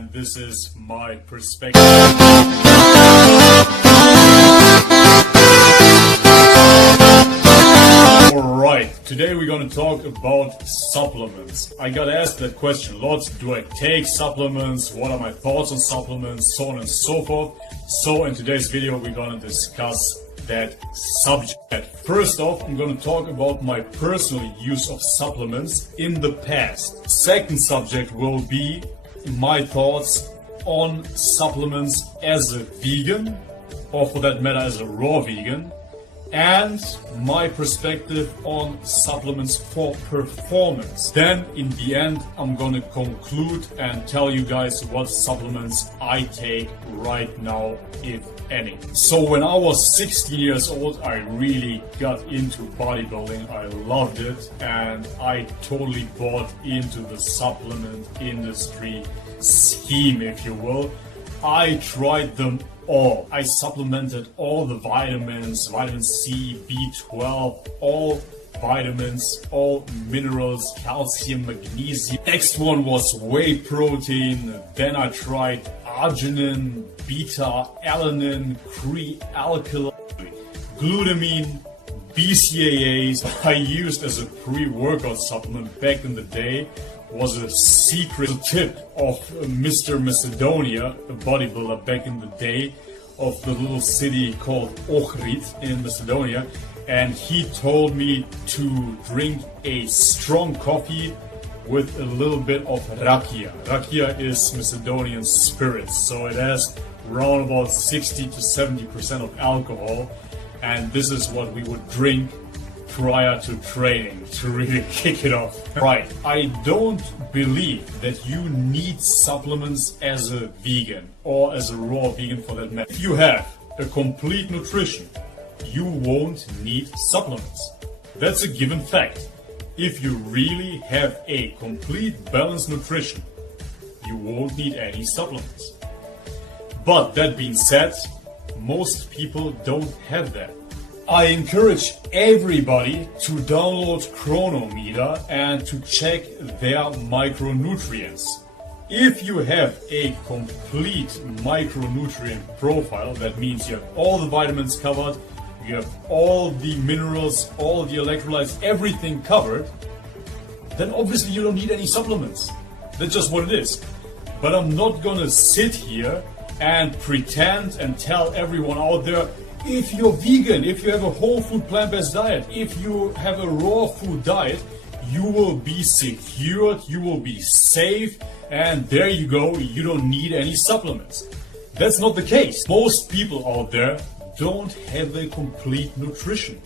and this is my perspective. Alright, today we're gonna talk about supplements. I got asked that question lots. Do I take supplements? What are my thoughts on supplements? So on and so forth. So in today's video we're gonna discuss that subject. First off, I'm going to talk about my personal use of supplements in the past. Second subject will be my thoughts on supplements as a vegan, or for that matter as a raw vegan, and my perspective on supplements for performance. Then in the end I'm going to conclude and tell you guys what supplements I take right now, if any. So when I was 16 years old, I really got into bodybuilding. I loved it, and I totally bought into the supplement industry scheme, if you will. I tried them all. I supplemented all the vitamins, vitamin C, B12, all vitamins, all minerals, calcium, magnesium. Next one was whey protein. Then I tried arginine, beta-alanine, pre-alkyl, glutamine, BCAAs. I used as a pre-workout supplement back in the day was a secret tip of Mr. Macedonia, a bodybuilder back in the day of the little city called Ohrid in Macedonia, and he told me to drink a strong coffee with a little bit of rakia. Rakia is Macedonian spirits, so it has around about 60 to 70% of alcohol, and this is what we would drink prior to training to really kick it off. Right, I don't believe that you need supplements as a vegan or as a raw vegan for that matter. If you have a complete nutrition, you won't need supplements. That's a given fact. If you really have a complete balanced nutrition, you won't need any supplements. But that being said, most people don't have that. I encourage everybody to download Chronometer and to check their micronutrients. If you have a complete micronutrient profile, that means you have all the vitamins covered, you have all the minerals, all the electrolytes, everything covered, then obviously you don't need any supplements. That's just what it is. But I'm not gonna sit here and pretend and tell everyone out there, if you're vegan, if you have a whole food plant-based diet, if you have a raw food diet, you will be secured, you will be safe, and there you go, you don't need any supplements. That's not the case. Most people out there don't have a complete nutrition.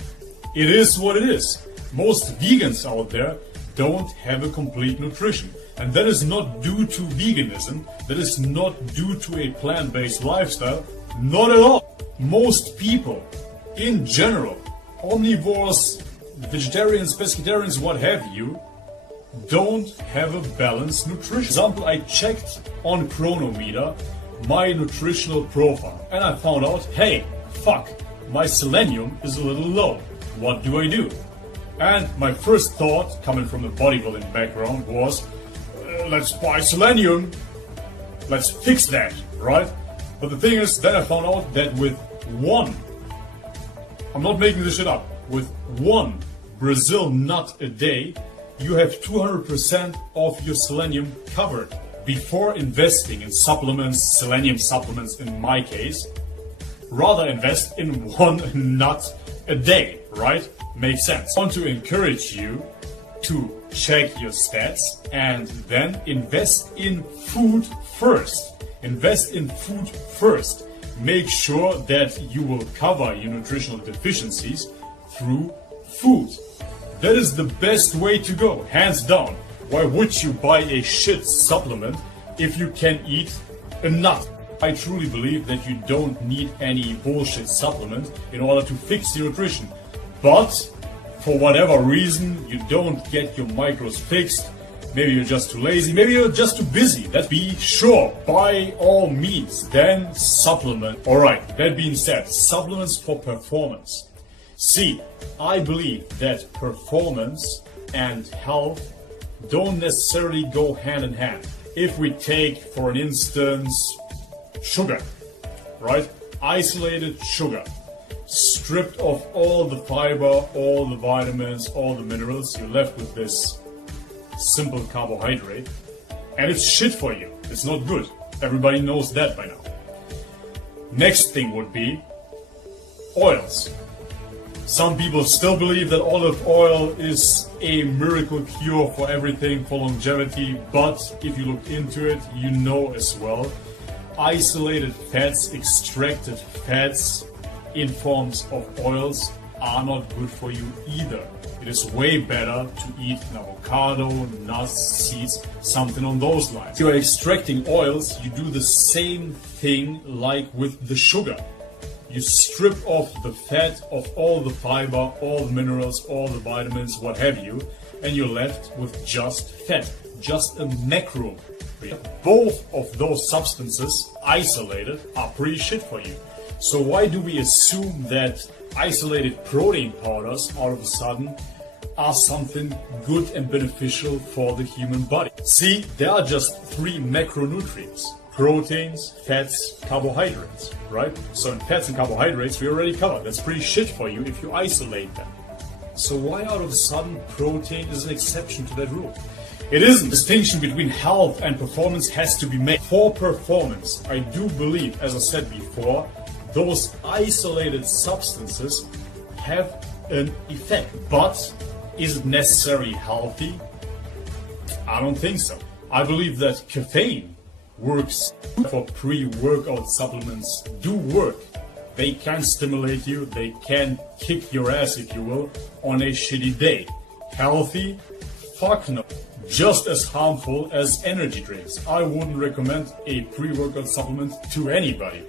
It is what it is. Most vegans out there don't have a complete nutrition. And that is not due to veganism, that is not due to a plant-based lifestyle, not at all. Most people, in general, omnivores, vegetarians, pescatarians, what have you, don't have a balanced nutrition. For example, I checked on Chronometer my nutritional profile, and I found out, hey, fuck, my selenium is a little low. What do I do? And my first thought, coming from the bodybuilding background, was, let's buy selenium, let's fix that, right? But the thing is, then I found out that with one, I'm not making this shit up, with one Brazil nut a day, you have 200% of your selenium covered. Before investing in supplements, selenium supplements in my case, rather invest in one nut a day, right? Makes sense. I want to encourage you to check your stats and then invest in food first. Invest in food first. Make sure that you will cover your nutritional deficiencies through food. That is the best way to go, hands down. Why would you buy a shit supplement if you can eat a nut? I truly believe that you don't need any bullshit supplement in order to fix your nutrition. But for whatever reason you don't get your macros fixed, maybe you're just too lazy, maybe you're just too busy, let's be sure, by all means, then supplement. Alright, that being said, supplements for performance. See, I believe that performance and health don't necessarily go hand in hand. If we take, for an instance, sugar, right? Isolated sugar, stripped of all the fiber, all the vitamins, all the minerals, you're left with this simple carbohydrate, and it's shit for you. It's not good. Everybody knows that by now. Next thing would be oils. Some people still believe that olive oil is a miracle cure for everything, for longevity, but if you look into it, you know as well, isolated fats, extracted fats in forms of oils are not good for you either. It is way better to eat an avocado, nuts, seeds, something on those lines. If you are extracting oils, you do the same thing like with the sugar. You strip off the fat of all the fiber, all the minerals, all the vitamins, what have you, and you're left with just fat, just a macro. Both of those substances isolated are pretty shit for you. So why do we assume that isolated protein powders all of a sudden are something good and beneficial for the human body? See, there are just 3 macronutrients: proteins, fats, carbohydrates, right? So in fats and carbohydrates we already covered. That's pretty shit for you if you isolate them. So why all of a sudden protein is an exception to that rule? It isn't. The distinction between health and performance has to be made. For performance, I do believe, as I said before, those isolated substances have an effect. But is it necessarily healthy? I don't think so. I believe that caffeine works. For pre-workout supplements do work. They can stimulate you, they can kick your ass, if you will, on a shitty day. Healthy? Fuck no. Just as harmful as energy drinks. I wouldn't recommend a pre-workout supplement to anybody.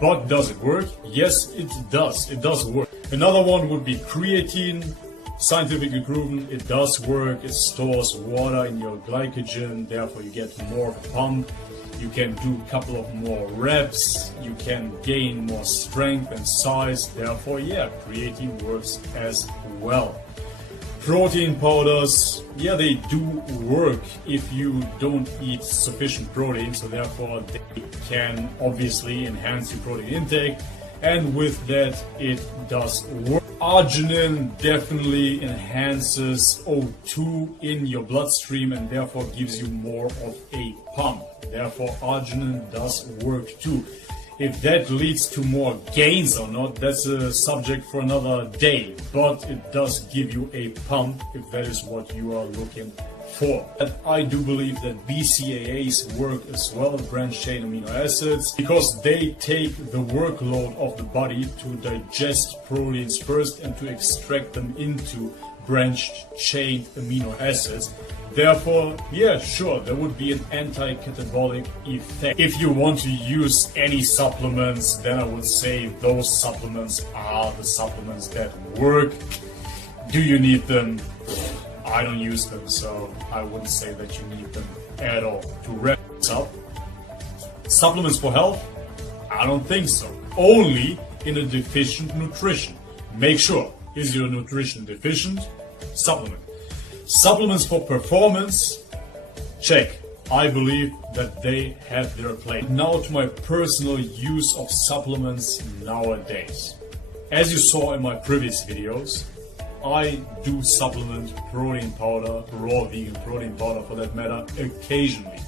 But does it work? Yes, it does. It does work. Another one would be creatine. Scientifically proven, it does work. It stores water in your glycogen, therefore you get more of a pump. You can do a couple of more reps. You can gain more strength and size. Therefore, yeah, creatine works as well. Protein powders, yeah, they do work if you don't eat sufficient protein, so therefore they can obviously enhance your protein intake, and with that it does work. Arginine definitely enhances O2 in your bloodstream and therefore gives you more of a pump. Therefore arginine does work too. If that leads to more gains or not, that's a subject for another day. But it does give you a pump if that is what you are looking for. And I do believe that BCAAs work as well, branched chain amino acids, because they take the workload of the body to digest proteins first and to extract them into branched chain amino acids. Therefore, yeah, sure, there would be an anti-catabolic effect. If you want to use any supplements, then I would say those supplements are the supplements that work. Do you need them? I don't use them, so I wouldn't say that you need them at all. To wrap this up, supplements for health? I don't think so. Only in a deficient nutrition. Make sure, is your nutrition deficient? Supplement. Supplements for performance, check. I believe that they have their place. Now to my personal use of supplements nowadays. As you saw in my previous videos, I do supplement protein powder, raw vegan protein powder for that matter, occasionally.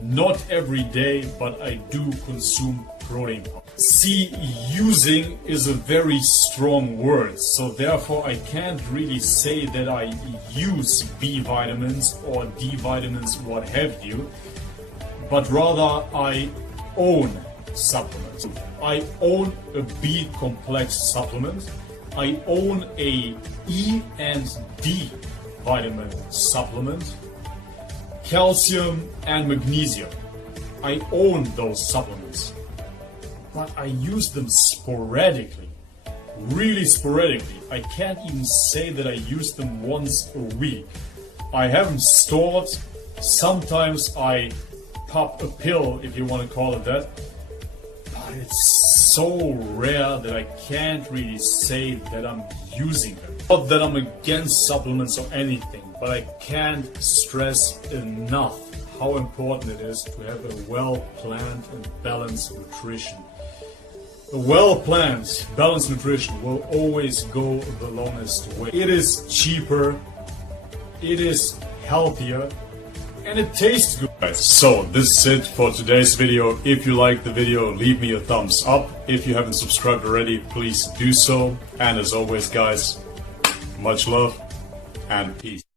Not every day, but I do consume protein powder. See, using is a very strong word, so therefore I can't really say that I use B vitamins or D vitamins, what have you, but rather I own supplements. I own a B complex supplement. I own a E and D vitamin supplement, calcium and magnesium. I own those supplements, but I use them sporadically, really sporadically. I can't even say that I use them once a week. I have them stored. Sometimes I pop a pill, if you want to call it that, but it's so rare that I can't really say that I'm using them. Not that I'm against supplements or anything, but I can't stress enough how important it is to have a well-planned and balanced nutrition. A well-planned, balanced nutrition will always go the longest way. It is cheaper, it is healthier, and it tastes good. So this is it for today's video. If you liked the video, leave me a thumbs up. If you haven't subscribed already, please do so. And as always, guys, much love and peace.